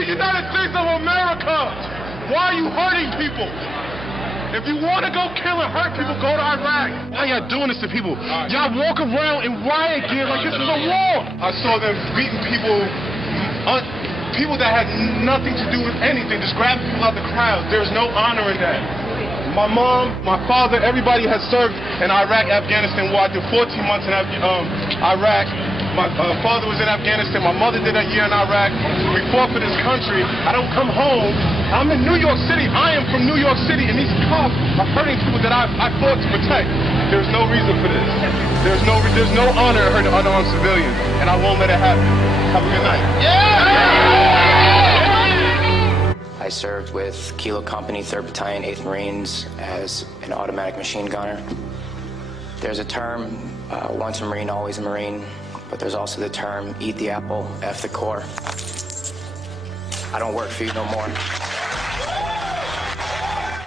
the United States of America. Why are you hurting people? If you want to go kill and hurt people, go to Iraq. Why y'all doing this to people? Y'all walk around in riot gear like this is a war. I saw them beating people, people that had nothing to do with anything, just grabbing people out the crowd. There's no honor in that. My mom, my father, everybody has served in Iraq, Afghanistan war. I did 14 months in Iraq. My father was in Afghanistan. My mother did a year in Iraq. We fought for this country. I don't come home. I'm in New York City. I am from New York City, and these cops are hurting people that I fought to protect. There's no reason for this. There's no honor in hurting unarmed civilians, and I won't let it happen. Have a good night. I served with Kilo Company, 3rd Battalion, 8th Marines as an automatic machine gunner. There's a term, once a Marine, always a Marine. But there's also the term, eat the apple, F the core. I don't work for you no more.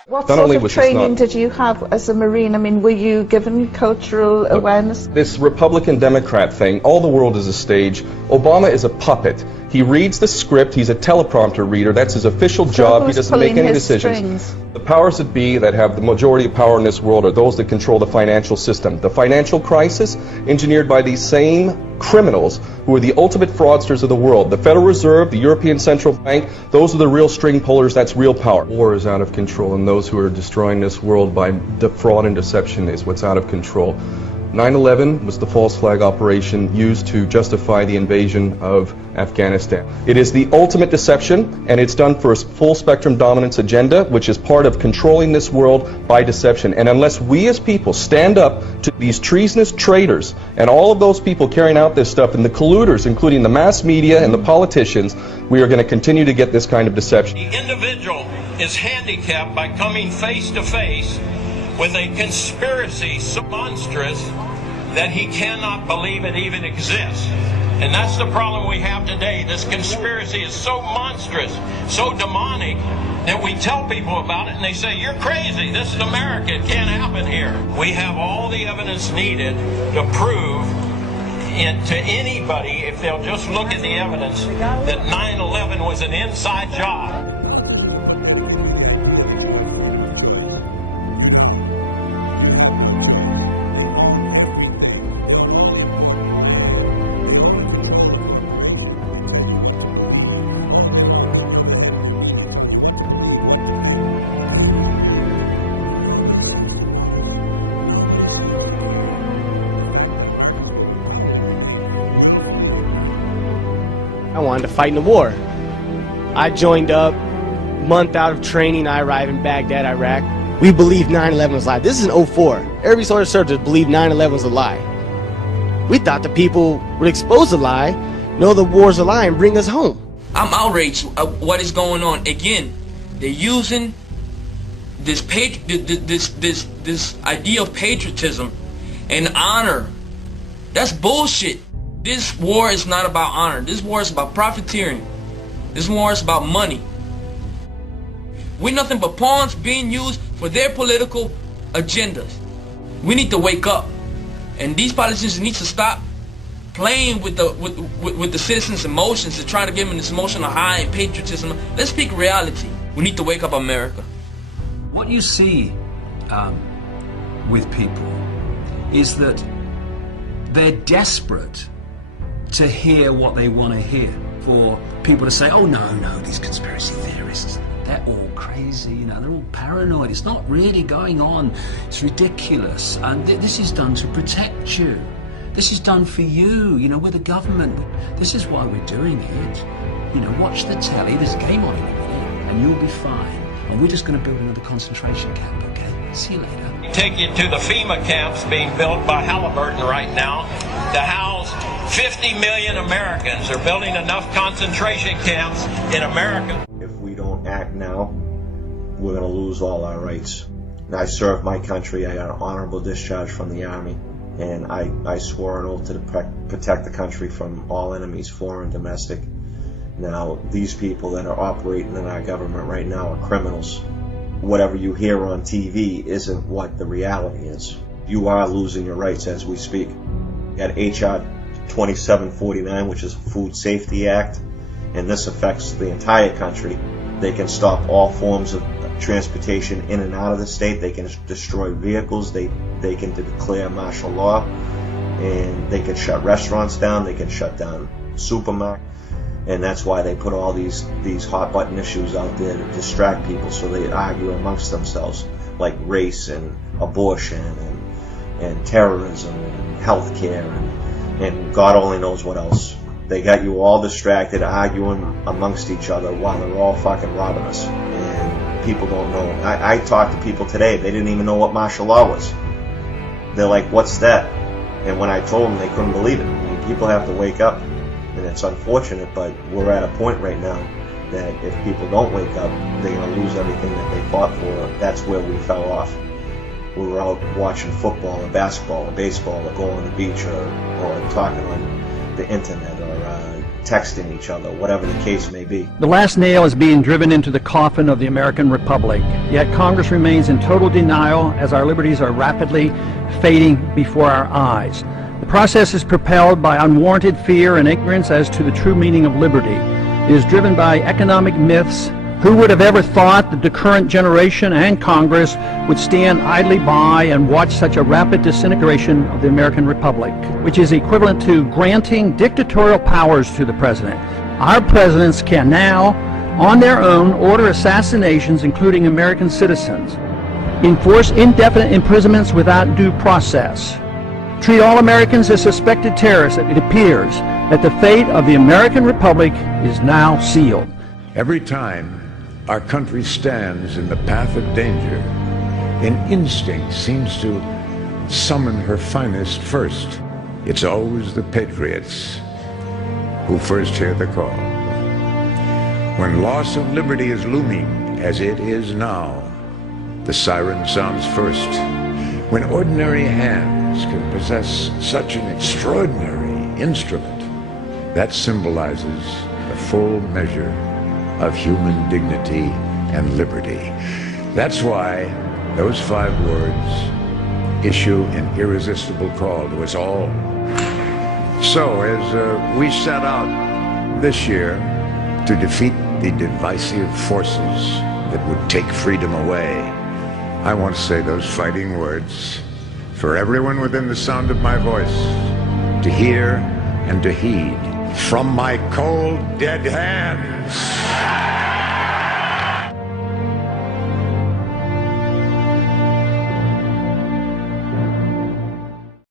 What sort of training did you have as a Marine? I mean, were you given cultural awareness? This Republican-Democrat thing, all the world is a stage. Obama is a puppet. He reads the script, he's a teleprompter reader, that's his official job, he doesn't make any decisions. Strings? The powers that be that have the majority of power in this world are those that control the financial system. The financial crisis engineered by these same criminals who are the ultimate fraudsters of the world. The Federal Reserve, the European Central Bank, those are the real string pullers, that's real power. War is out of control, and those who are destroying this world by fraud and deception is what's out of control. 9/11 was the false flag operation used to justify the invasion of Afghanistan. It is the ultimate deception, and it's done for a full spectrum dominance agenda, which is part of controlling this world by deception. And unless we as people stand up to these treasonous traitors and all of those people carrying out this stuff and the colluders, including the mass media and the politicians, we are going to continue to get this kind of deception. The individual is handicapped by coming face to face with a conspiracy so monstrous that he cannot believe it even exists. And that's the problem we have today. This conspiracy is so monstrous, so demonic, that we tell people about it and they say, you're crazy, this is America, it can't happen here. We have all the evidence needed to prove to anybody, if they'll just look at the evidence, that 9/11 was an inside job. I wanted to fight in the war. I joined up, month out of training, I arrived in Baghdad, Iraq. We believed 9/11 was a lie. This is in 2004. Every soldier served believed 9/11 was a lie. We thought the people would expose the lie, know the war's a lie, and bring us home. I'm outraged at what is going on. Again, they're using this idea of patriotism and honor. That's bullshit. This war is not about honor. This war is about profiteering. This war is about money. We're nothing but pawns being used for their political agendas. We need to wake up, and these politicians need to stop playing with the citizens' emotions and trying to give them this emotional high and patriotism. Let's speak reality. We need to wake up America. What you see with people is that they're desperate to hear what they want to hear. For people to say, oh no, these conspiracy theorists, they're all crazy, you know, they're all paranoid. It's not really going on. It's ridiculous. And this is done to protect you. This is done for you. You know, we're the government. This is why we're doing it. You know, watch the telly. There's a game on in a minute, and you'll be fine. And we're just going to build another concentration camp, okay? See you later. Take you to the FEMA camps being built by Halliburton right now to house 50 million Americans. They're building enough concentration camps in America. If we don't act now, we're going to lose all our rights. And I served my country. I got an honorable discharge from the Army. And I swore an oath to protect the country from all enemies, foreign, domestic. Now, these people that are operating in our government right now are criminals. Whatever you hear on TV isn't what the reality is. You are losing your rights as we speak. You got H.R. 2749, which is a Food Safety Act. and this affects the entire country. They can stop all forms of transportation in and out of the state. They can destroy vehicles. They can declare martial law, and they can shut restaurants down. They can shut down supermarkets. And that's why they put all these hot button issues out there to distract people, so they argue amongst themselves, like race and abortion and terrorism and healthcare and God only knows what else. They got you all distracted, arguing amongst each other while they're all fucking robbing us. And people don't know. I talked to people today, they didn't even know what martial law was. They're like, what's that? And when I told them, they couldn't believe it. I mean, people have to wake up. And it's unfortunate, but we're at a point right now that if people don't wake up, they're going to lose everything that they fought for. That's where we fell off. We were out watching football or basketball or baseball or going on the beach or talking on the internet or texting each other, whatever the case may be. The last nail is being driven into the coffin of the American Republic, yet Congress remains in total denial as our liberties are rapidly fading before our eyes. The process is propelled by unwarranted fear and ignorance as to the true meaning of liberty. It is driven by economic myths. Who would have ever thought that the current generation and Congress would stand idly by and watch such a rapid disintegration of the American Republic, which is equivalent to granting dictatorial powers to the president. Our presidents can now, on their own, order assassinations, including American citizens, enforce indefinite imprisonments without due process, treat all Americans as suspected terrorists. It appears that the fate of the American Republic is now sealed. Every time our country stands in the path of danger, an instinct seems to summon her finest first. It's always the patriots who first hear the call. When loss of liberty is looming, as it is now, the siren sounds first. When ordinary hands can possess such an extraordinary instrument, that symbolizes the full measure of human dignity and liberty. That's why those 5 words issue an irresistible call to us all. So as we set out this year to defeat the divisive forces that would take freedom away, I want to say those fighting words for everyone within the sound of my voice to hear and to heed. From my cold, dead hands,